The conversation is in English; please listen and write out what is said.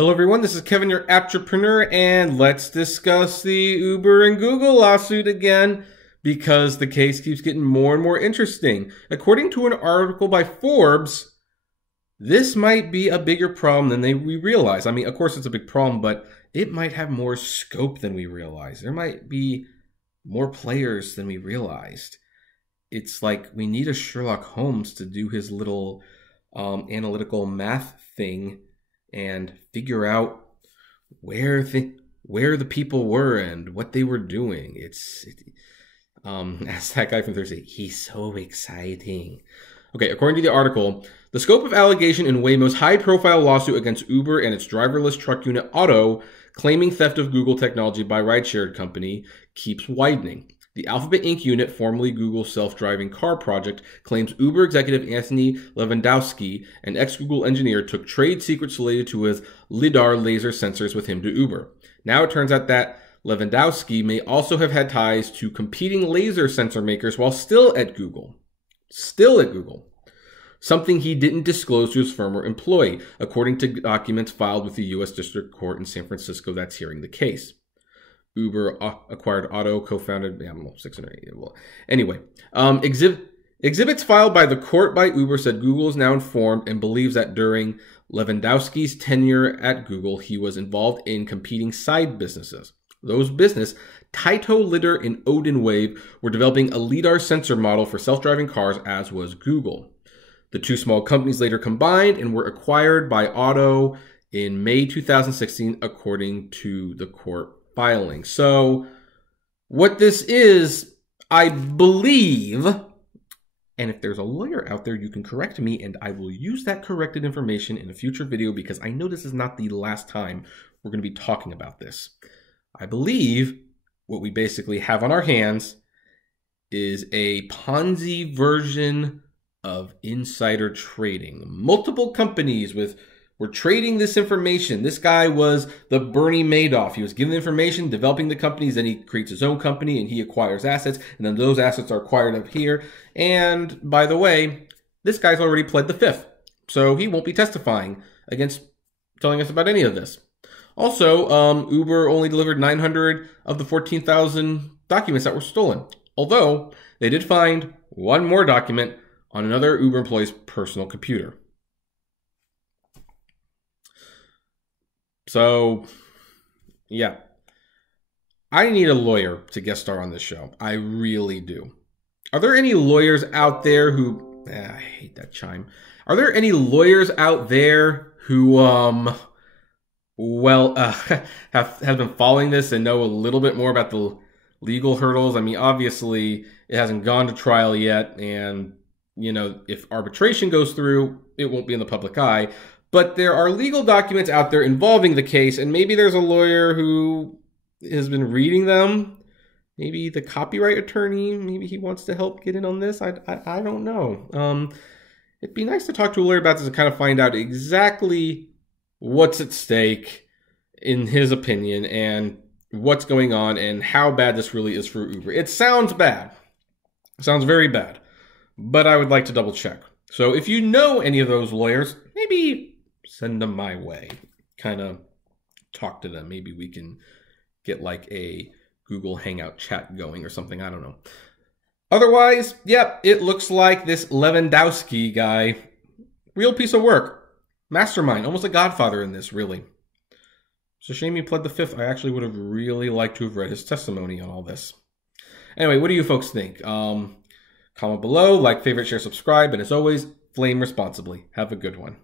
Hello everyone, this is Kevin, your entrepreneur, and let's discuss the Uber and Google lawsuit again because the case keeps getting more and more interesting. According to an article by Forbes, this might be a bigger problem than we realize. I mean, of course it's a big problem, but it might have more scope than we realize. There might be more players than we realized. It's like we need a Sherlock Holmes to do his little analytical math thing and figure out where the people were and what they were doing. As that guy from Thursday, he's so exciting. Okay, according to the article, the scope of allegation in Waymo's high-profile lawsuit against Uber and its driverless truck unit Otto, claiming theft of Google technology by rideshare company, keeps widening. The Alphabet Inc. unit, formerly Google's self-driving car project, claims Uber executive Anthony Levandowski, an ex-Google engineer, took trade secrets related to his LiDAR laser sensors with him to Uber. Now it turns out that Levandowski may also have had ties to competing laser sensor makers while still at Google. Something he didn't disclose to his former employee, according to documents filed with the U.S. District Court in San Francisco that's hearing the case. Uber acquired Otto, co-founded, 608. Well, anyway, exhibits filed by the court by Uber said Google is now informed and believes that during Lewandowski's tenure at Google, he was involved in competing side businesses. Those businesses, Taito Lidar and Odin Wave, were developing a LiDAR sensor model for self-driving cars, as was Google. The two small companies later combined and were acquired by Otto in May 2016, according to the court filing. So what this is, I believe, and if there's a lawyer out there, you can correct me and I will use that corrected information in a future video because I know this is not the last time we're going to be talking about this. I believe what we basically have on our hands is a Ponzi version of insider trading. Multiple companies were trading this information. This guy was the Bernie Madoff. He was given the information, developing the companies, then he creates his own company and he acquires assets, and then those assets are acquired up here. And by the way, this guy's already pled the fifth, so he won't be testifying against telling us about any of this. Also, Uber only delivered 900 of the 14,000 documents that were stolen, although they did find one more document on another Uber employee's personal computer. So, yeah, I need a lawyer to guest star on this show. I really do. Are there any lawyers out there who, I hate that chime. Are there any lawyers out there who, have been following this and know a little bit more about the legal hurdles? I mean, obviously, it hasn't gone to trial yet, and, you know, if arbitration goes through, it won't be in the public eye. But there are legal documents out there involving the case, and maybe there's a lawyer who has been reading them. Maybe the copyright attorney, maybe he wants to help get in on this. I don't know. It'd be nice to talk to a lawyer about this and kind of find out exactly what's at stake in his opinion and what's going on and how bad this really is for Uber. It sounds bad. It sounds very bad. But I would like to double check. So if you know any of those lawyers, maybe send them my way. Kind of talk to them. Maybe we can get like a Google Hangout chat going or something. I don't know. Otherwise, yep, it looks like this Lewandowski guy, real piece of work. Mastermind, almost a godfather in this, really. It's a shame he pled the fifth. I actually would have really liked to have read his testimony on all this. Anyway, what do you folks think? Comment below, like, favorite, share, subscribe, and as always, flame responsibly. Have a good one.